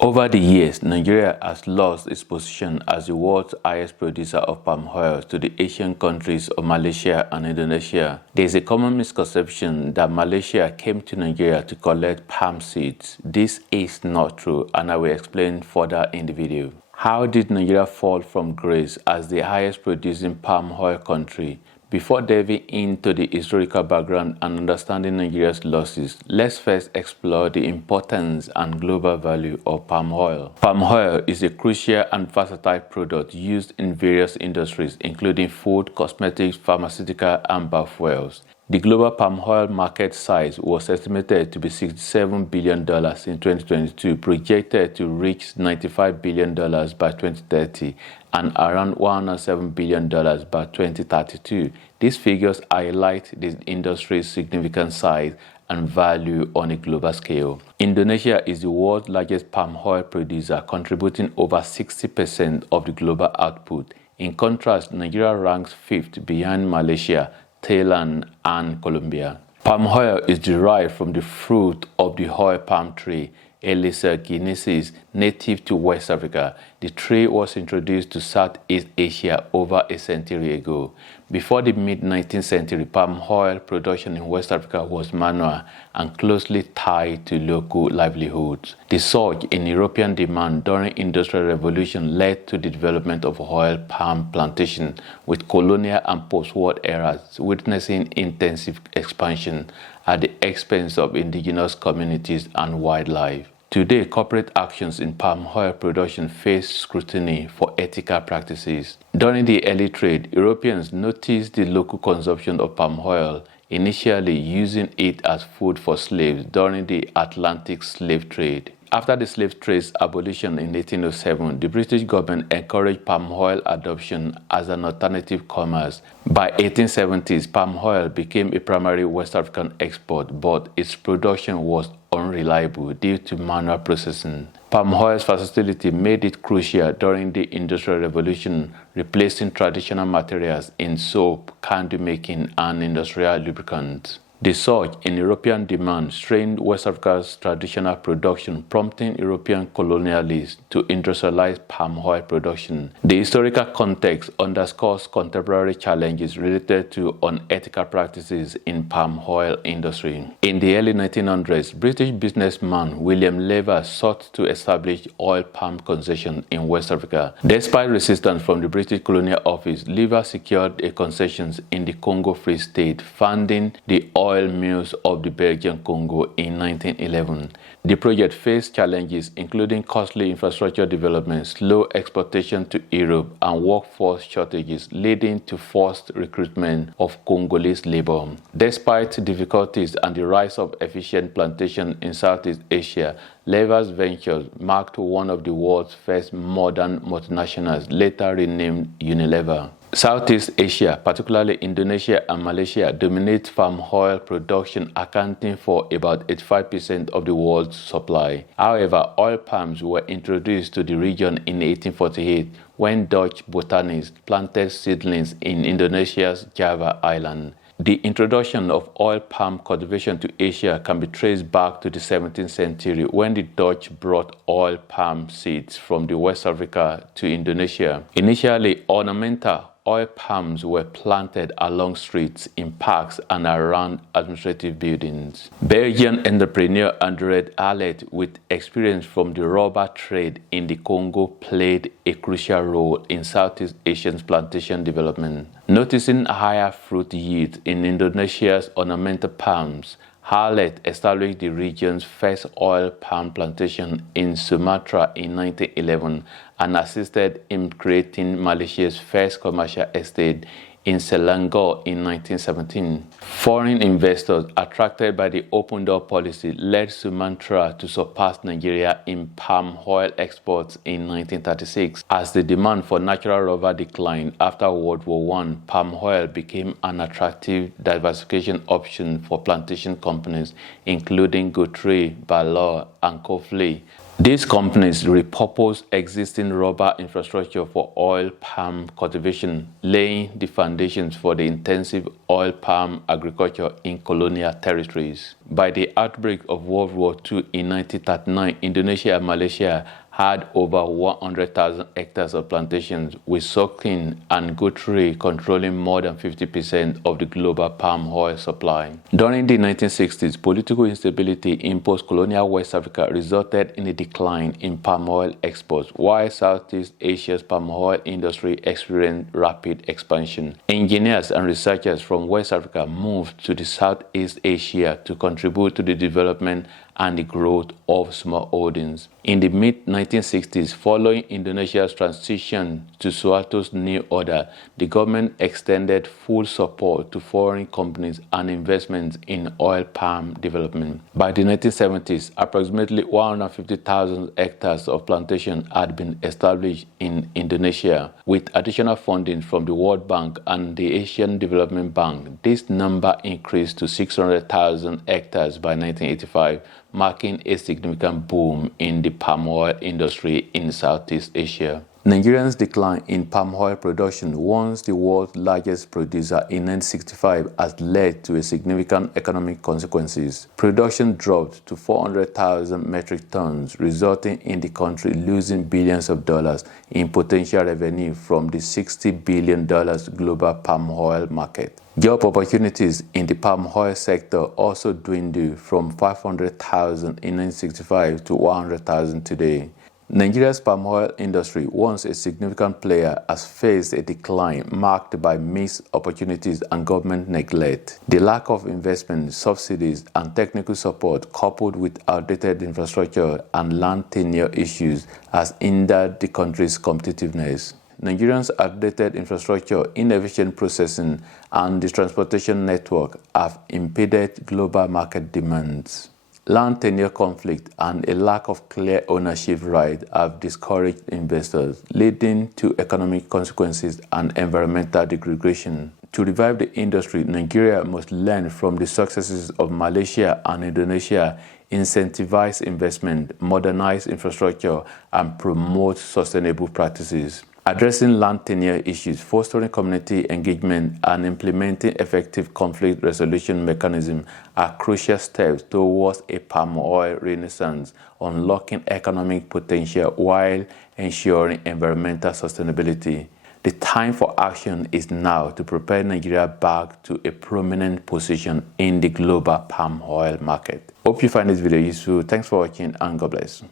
Over the years, Nigeria has lost its position as the world's highest producer of palm oil to the Asian countries of Malaysia and Indonesia. There is a common misconception that Malaysia came to Nigeria to collect palm seeds. This is not true, and I will explain further in the video. How did Nigeria fall from grace as the highest producing palm oil country? Before delving into the historical background and understanding Nigeria's losses, let's first explore the importance and global value of palm oil. Palm oil is a crucial and versatile product used in various industries, including food, cosmetics, pharmaceutical, and biofuels. The global palm oil market size was estimated to be $67 billion in 2022, projected to reach $95 billion by 2030, and around $107 billion by 2032. These figures highlight the industry's significant size and value on a global scale. Indonesia is the world's largest palm oil producer, contributing over 60% of the global output. In contrast, Nigeria ranks fifth behind Malaysia, Thailand, and Colombia. Palm oil is derived from the fruit of the oil palm tree, Elaeacia guineensis, native to West Africa. The tree was introduced to Southeast Asia over a century ago. Before the mid-19th century, palm oil production in West Africa was manual and closely tied to local livelihoods. The surge in European demand during the Industrial Revolution led to the development of oil palm plantation, with colonial and post-war eras witnessing intensive expansion at the expense of indigenous communities and wildlife. Today, corporate actions in palm oil production face scrutiny for ethical practices. During the early trade, Europeans noticed the local consumption of palm oil, initially using it as food for slaves during the Atlantic slave trade. After the slave trade's abolition in 1807, the British government encouraged palm oil adoption as an alternative commerce. By 1870s, palm oil became a primary West African export, but its production was unreliable due to manual processing. Palm oil's versatility made it crucial during the Industrial Revolution, replacing traditional materials in soap, candle making, and industrial lubricants. The surge in European demand strained West Africa's traditional production, prompting European colonialists to industrialize palm oil production. The historical context underscores contemporary challenges related to unethical practices in palm oil industry. In the early 1900s, British businessman William Lever sought to establish oil palm concession in West Africa. Despite resistance from the British Colonial Office, Lever secured a concession in the Congo Free State, funding the oil mills of the Belgian Congo in 1911. The project faced challenges including costly infrastructure development, slow exportation to Europe, and workforce shortages, leading to forced recruitment of Congolese labor. Despite difficulties and the rise of efficient plantation in Southeast Asia, Lever's ventures marked one of the world's first modern multinationals, later renamed Unilever. Southeast Asia, particularly Indonesia and Malaysia, dominate palm oil production, accounting for about 85% of the world's supply. However, oil palms were introduced to the region in 1848 when Dutch botanists planted seedlings in Indonesia's Java island. The introduction of oil palm cultivation to Asia can be traced back to the 17th century when the Dutch brought oil palm seeds from West Africa to Indonesia. Initially ornamental, oil palms were planted along streets, in parks, and around administrative buildings. Belgian entrepreneur André Allet, with experience from the rubber trade in the Congo, played a crucial role in Southeast Asian plantation development. Noticing higher fruit yields in Indonesia's ornamental palms, Allet established the region's first oil palm plantation in Sumatra in 1911 and assisted in creating Malaysia's first commercial estate in Selangor in 1917. Foreign investors, attracted by the open door policy, led Sumatra to surpass Nigeria in palm oil exports in 1936. As the demand for natural rubber declined after World War I, palm oil became an attractive diversification option for plantation companies, including Guthrie, Ballot, and Kofle. These companies repurpose existing rubber infrastructure for oil palm cultivation, laying the foundations for the intensive oil palm agriculture in colonial territories. By the outbreak of World War II in 1939, Indonesia and Malaysia had over 100,000 hectares of plantations, with suckling and Guthrie controlling more than 50% of the global palm oil supply. During the 1960s, political instability in post-colonial West Africa resulted in a decline in palm oil exports, while Southeast Asia's palm oil industry experienced rapid expansion. Engineers and researchers from West Africa moved to the Southeast Asia to contribute to the development and the growth of smallholdings. In the mid-1960s, following Indonesia's transition to Suharto's new order, the government extended full support to foreign companies and investments in oil palm development. By the 1970s, approximately 150,000 hectares of plantation had been established in Indonesia. With additional funding from the World Bank and the Asian Development Bank, this number increased to 600,000 hectares by 1985, marking a significant boom in the palm oil industry in Southeast Asia. Nigeria's decline in palm oil production, once the world's largest producer in 1965, has led to significant economic consequences. Production dropped to 400,000 metric tons, resulting in the country losing billions of dollars in potential revenue from the $60 billion global palm oil market. Job opportunities in the palm oil sector also dwindled from 500,000 in 1965 to 100,000 today. Nigeria's palm oil industry, once a significant player, has faced a decline marked by missed opportunities and government neglect. The lack of investment, subsidies, and technical support, coupled with outdated infrastructure and land tenure issues, has hindered the country's competitiveness. Nigeria's outdated infrastructure, inefficient processing, and the transportation network have impeded global market demands. Land tenure conflict and a lack of clear ownership rights have discouraged investors, leading to economic consequences and environmental degradation. To revive the industry, Nigeria must learn from the successes of Malaysia and Indonesia, incentivize investment, modernize infrastructure, and promote sustainable practices. Addressing land tenure issues, fostering community engagement, and implementing effective conflict resolution mechanisms are crucial steps towards a palm oil renaissance, unlocking economic potential while ensuring environmental sustainability. The time for action is now to prepare Nigeria back to a prominent position in the global palm oil market. Hope you find this video useful. Thanks for watching and God bless.